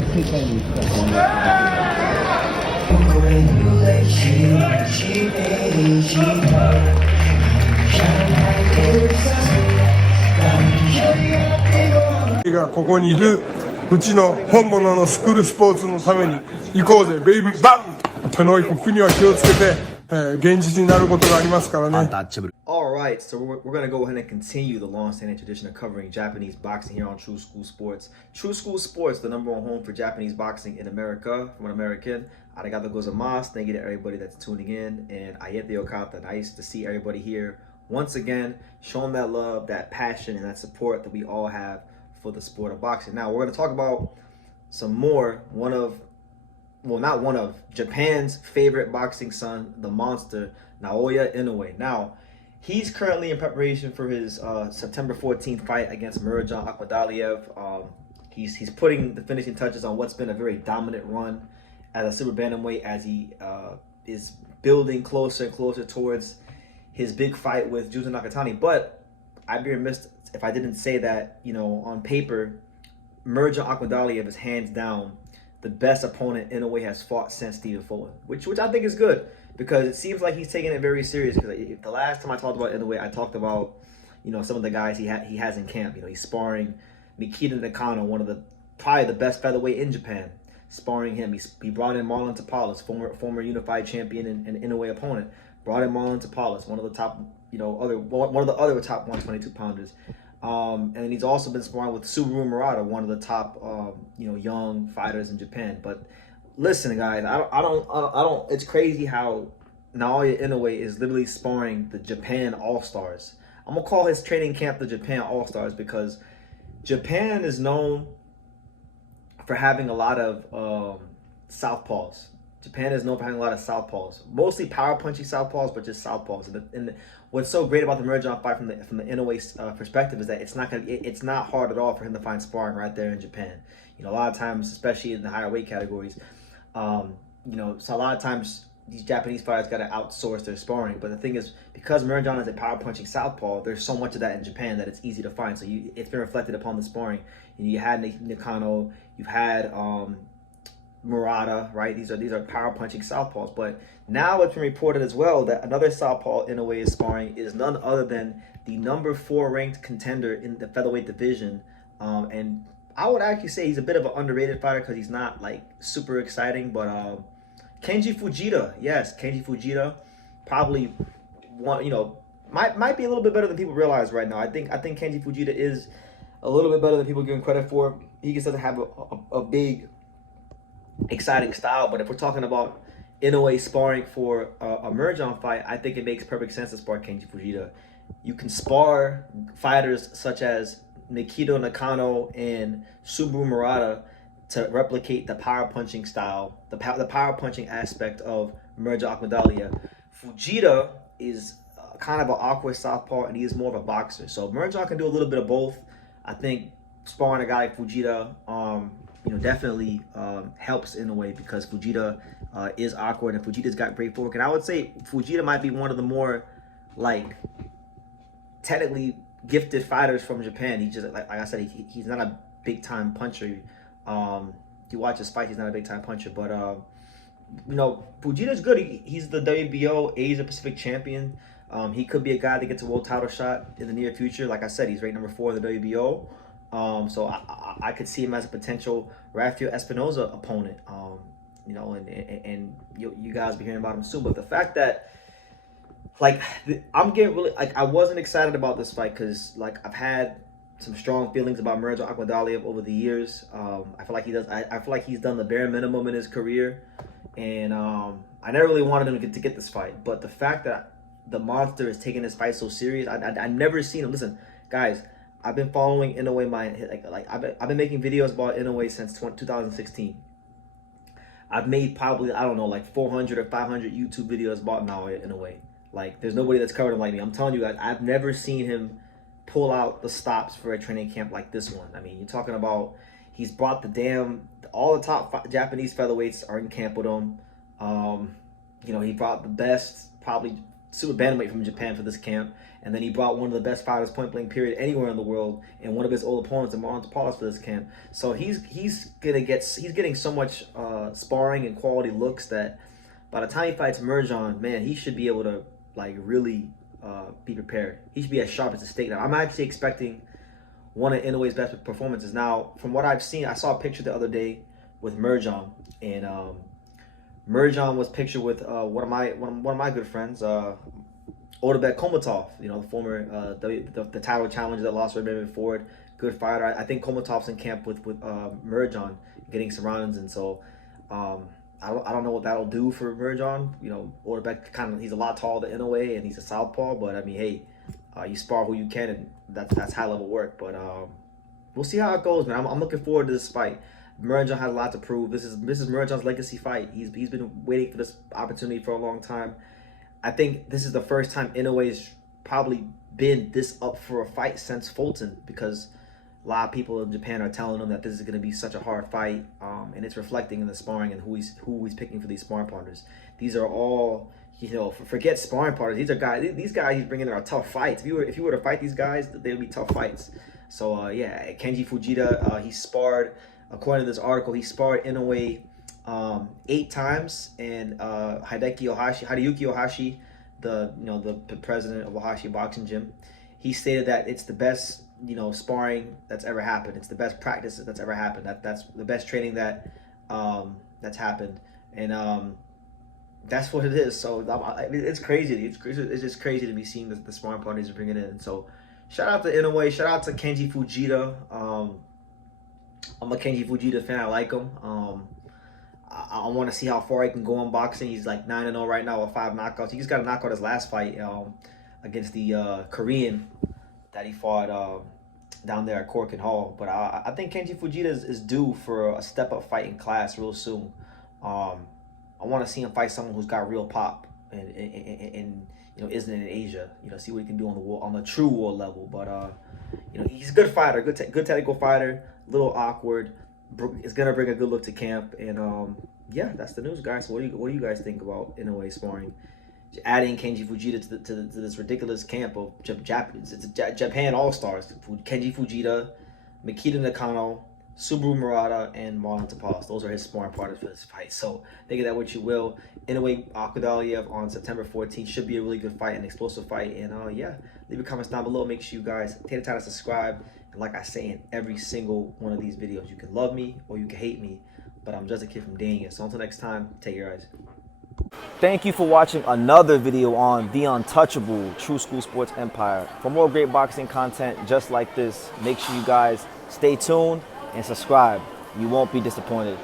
世界に行ったと思います。がここにいるうちの本物のスクールスポーツのために行こうぜベイビーバンとの国は気をつけて、現実になることがありますからね。Alright, so we're going to go ahead and continue the long-standing tradition of covering Japanese boxing here on True School Sports. True School Sports, the number one home for Japanese boxing in America, from an American. Arigato gozaimasu. Thank you to everybody that's tuning in. And ayete okata. Nice to see everybody here once again, showing that love, that passion, and that support that we all have for the sport of boxing. Now, we're going to talk about some more, not one of, Japan's favorite boxing son, the monster, Naoya Inoue. Now, he's currently in preparation for his September 14th fight against Murodjon Akhmadaliev. He's putting the finishing touches on what's been a very dominant run as a super bantamweight as he is building closer and closer towards his big fight with Juzo Nakatani. But I'd be remiss if I didn't say that, you know, on paper, Murodjon Akhmadaliev is hands down the best opponent Inoue has fought since Stephen Fulton, which I think is good because it seems like he's taking it very serious. Because the last time I talked about Inoue, I talked about, you know, some of the guys he has in camp. You know, he's sparring Mikita Nakano, probably the best featherweight in Japan, sparring him. He brought in Marlon Tapales, former unified champion and Inoue opponent. Brought in Marlon Tapales, one of the top, you know, one of the other top 122 pounders. And he's also been sparring with Subaru Murata, one of the top, you know, young fighters in Japan. But listen, guys, I don't. It's crazy how Naoya Inoue is literally sparring the Japan Allstars. I'm gonna call his training camp the Japan Allstars because Japan is known for having a lot of southpaws. Japan is known for having a lot of southpaws, mostly power punchy southpaws, but just southpaws. And what's so great about the Murodjon fight from the Inoue perspective is that it's not hard at all for him to find sparring right there in Japan. You know, a lot of times, especially in the higher weight categories, you know, so a lot of times these Japanese fighters got to outsource their sparring. But the thing is, because Murodjon is a power punching southpaw, there's so much of that in Japan that it's easy to find. So it's been reflected upon the sparring. You had Nakano, you've had Murata, right? These are power punching southpaws. But now it's been reported as well that another southpaw Inoue is sparring is none other than the number 4 ranked contender in the featherweight division. And I would actually say he's a bit of an underrated fighter because he's not like super exciting. But Kenji Fujita, yes, Kenji Fujita, probably one, you know, might be a little bit better than people realize right now. I think Kenji Fujita is a little bit better than people give him credit for. He just doesn't have a big exciting style, but if we're talking about Inoue sparring for a Murodjon fight, I think it makes perfect sense to spar Kenji Fujita. You can spar fighters such as Mikito Nakano and Subaru Murata to replicate the power punching style, the power punching aspect of Murodjon Akhmadaliev. Fujita is kind of an awkward southpaw, and he is more of a boxer. So Murodjon can do a little bit of both. I think sparring a guy like Fujita, you know, definitely helps in a way because Fujita is awkward and Fujita's got great footwork. And I would say Fujita might be one of the more, like, technically gifted fighters from Japan. He just, like I said, he's not a big-time puncher. You watch his fight, he's not a big-time puncher. But, you know, Fujita's good. He's the WBO Asia Pacific champion. He could be a guy that gets a world title shot in the near future. Like I said, he's ranked number 4 in the WBO. So I could see him as a potential Rafael Espinoza opponent, you know, and you guys be hearing about him soon. But the fact that, like, I'm getting really, like, I wasn't excited about this fight because, like, I've had some strong feelings about Murodjon Akhmadaliev over the years. I feel like he does. I feel like he's done the bare minimum in his career, and I never really wanted him to get this fight. But the fact that the monster is taking this fight so serious, I never seen him. Listen, guys. I've been following Inoue, I've been making videos about Inoue since 2016. I've made probably, I don't know, like 400 or 500 YouTube videos about Naoya Inoue. Like, there's nobody that's covered him like me. I'm telling you guys, I've never seen him pull out the stops for a training camp like this one. I mean, you're talking about, he's brought all the top Japanese featherweights are in camp with him. You know, he brought the best, probably super bantamweight from Japan for this camp, and then he brought one of the best fighters point blank period anywhere in the world, and one of his old opponents, Marlon Tapales, for this camp. So he's getting so much sparring and quality looks that by the time he fights Murodjon, man, he should be able to like really be prepared. He should be as sharp as a steak. Now I'm actually expecting one of Inoue's best performances. Now, from what I've seen, I saw a picture the other day with Murodjon, and Murodjon was pictured with one of my good friends, Otabek Komatov, you know, the former the title challenger that lost to Raymond Ford, good fighter. I think Komatov's in camp with Murodjon, getting surroundings, and so I don't know what that'll do for Murodjon. You know, Otabek he's a lot taller than Inoue, and he's a southpaw, but I mean, hey, you spar who you can, and that's high level work. But we'll see how it goes, man. I'm looking forward to this fight. Murodjon has a lot to prove. This is Murodjon's legacy fight. He's been waiting for this opportunity for a long time. I think this is the first time Inoue's probably been this up for a fight since Fulton, because a lot of people in Japan are telling him that this is going to be such a hard fight, and it's reflecting in the sparring and who he's picking for these sparring partners. These are all, you know, forget sparring partners. These guys he's bringing in are tough fights. If you were to fight these guys, they would be tough fights. So yeah, Kenji Fujita, he sparred. According to this article, he sparred Inoue 8 times, and Hideki Ohashi, the president of Ohashi Boxing Gym, he stated that it's the best, you know, sparring that's ever happened. It's the best practice that's ever happened. That's the best training that's happened, and that's what it is. So it's crazy. It's just crazy to be seeing the sparring partners are bringing in. So shout out to Inoue. Shout out to Kenji Fujita. I'm a Kenji Fujita fan. I like him. I want to see how far he can go in boxing. He's like 9-0 right now with 5 knockouts. He just got a knockout his last fight against the Korean that he fought down there at Corkin Hall. But I think Kenji Fujita is due for a step-up fight in class real soon. I want to see him fight someone who's got real pop and you know, isn't in Asia. You know, see what he can do on the true world level. But you know, he's a good fighter, good technical fighter. A little awkward. It's gonna bring a good look to camp, and yeah, that's the news, guys. So what do you guys think about Inoue sparring? Adding Kenji Fujita to this ridiculous camp of Japanese. It's Japan Allstars. Kenji Fujita, Mikita Nakano, Subaru Murata, and Marlon Tapales. Those are his sparring partners for this fight. So think of that what you will. Inoue Akhmadaliev on September 14th should be a really good fight, an explosive fight. And yeah, leave your comments down below. Make sure you guys take the time to subscribe. And like I say in every single one of these videos, you can love me or you can hate me, but I'm just a kid from Dania. So until next time, take care, guys. Thank you for watching another video on the untouchable True School Sports Empire. For more great boxing content just like this, make sure you guys stay tuned and subscribe. You won't be disappointed.